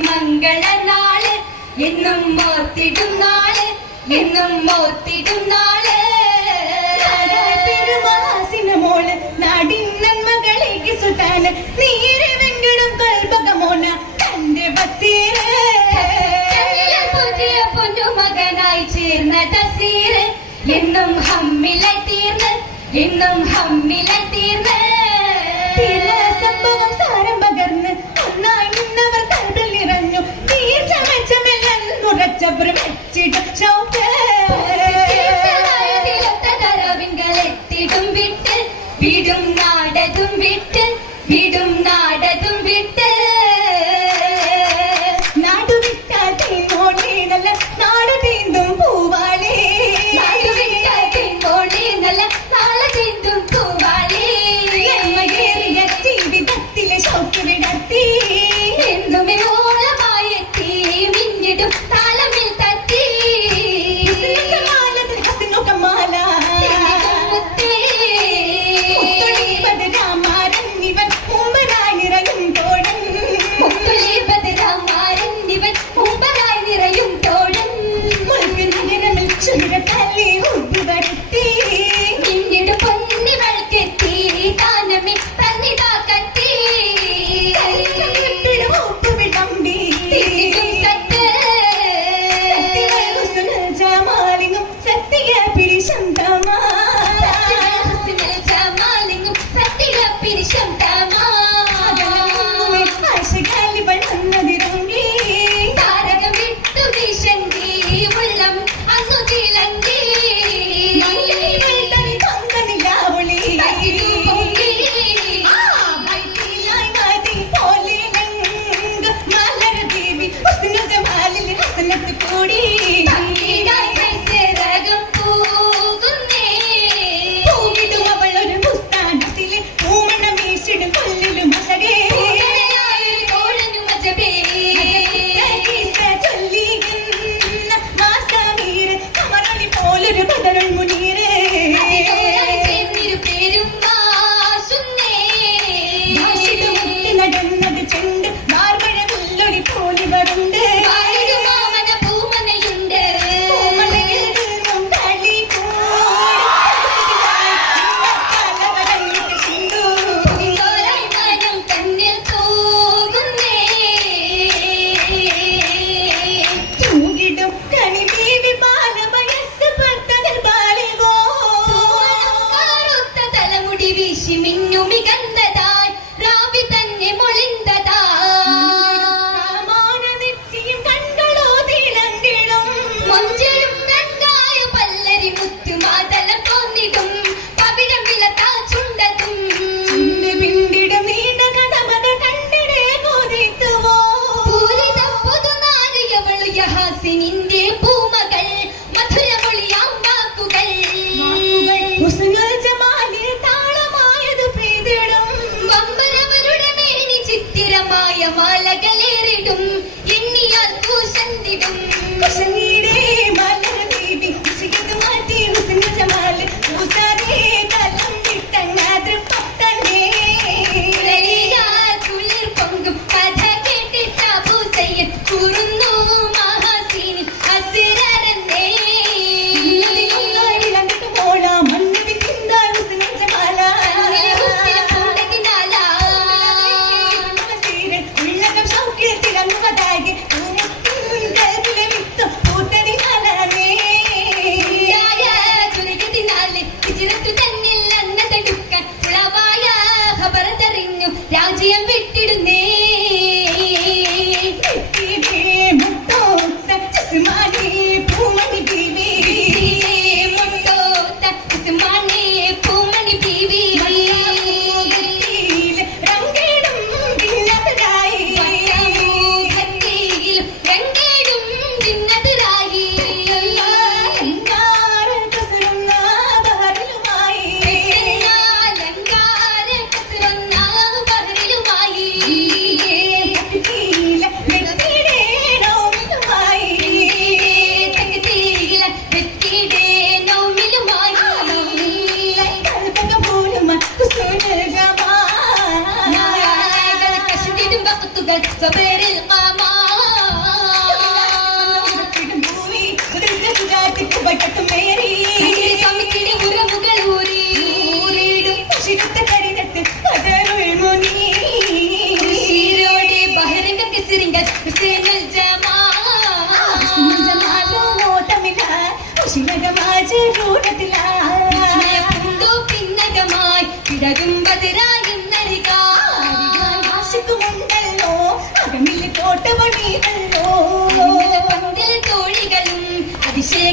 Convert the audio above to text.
മംഗളനാള് എന്നും മോർത്തിടും നാള് എന്നും മോർത്തിടും നാള് പെരുമാസിനമോള് നാടിൻ നന്മകളേക്ക് സുതാന് നീരെ വെങ്കടും കൽപകമോന തന്റെ ബത്തീര് പുതിയ പൊന്നുമകനായി ചേർന്ന തസീര് എന്നും ഹമ്മിലായി തീർന്ന് എന്നും ഹമ്മിലായി തീർന്ന് സംഭവം സാരം പകർന്ന് ഒന്നായി നിന്നവർ കൽവിൽ നിറഞ്ഞു തീർച്ചമെല്ലാം നുറച്ചവർ വെച്ചിടും ഷൗക്ക് െത്തിടും വിട്ട് വിടും നാടതും വിട്ട് വിടും നാടതും വിട്ട് നാടുവിട്ടാൽ തീന്നോളേ നല്ല നാട് തീന്തും പൂവാളേ നാടുവിട്ടാൽ തീന്നോളേ നല്ല നാളെ തീന്തും പൂവാളേ ജന്മകേറിയ ജീവിതത്തിലെ ഷൗക്ക് വിടത്തി എന്നുമേ ഓളമായെത്തി മിന്നിടും താളമിൽ തട്ടി പിന്നീട് പൊന്നി വിളക്കെത്തി താനമേ തന്നിതാ കത്തി ജമാലിങ്ങും സത്യ പിരിശം തമാ ജമാലിങ്ങും സത്യ പിരിശം തമാ ആശകാലി പണന്നതിരുങ്ങി താരകം വിട്ടു വീശങ്കി ഉള്ളം അന്നു തിളങ്ങി കൂടി പൂവിടും അവൾ ഒരു പുസ്തകത്തില് പൂമണം വീശിടും കൊല്ലിലും മലരേ ചൊല്ലിയുന്ന മാസാമീര് കമറളി പോലൊരു ബദറുൽ മുനീര് നടന്നത് ചെണ്ട് മാർമഴ മുല്ലൊടി പോലിവരുണ്ട് പൂണ്ടു പിന്നകമായി ഇടകും ബദരായും ആശിക്കുമുണ്ടല്ലോ അകമില്ല കോട്ട പണിയല്ലോ പന്തൽ തോഴികളും അതിശയ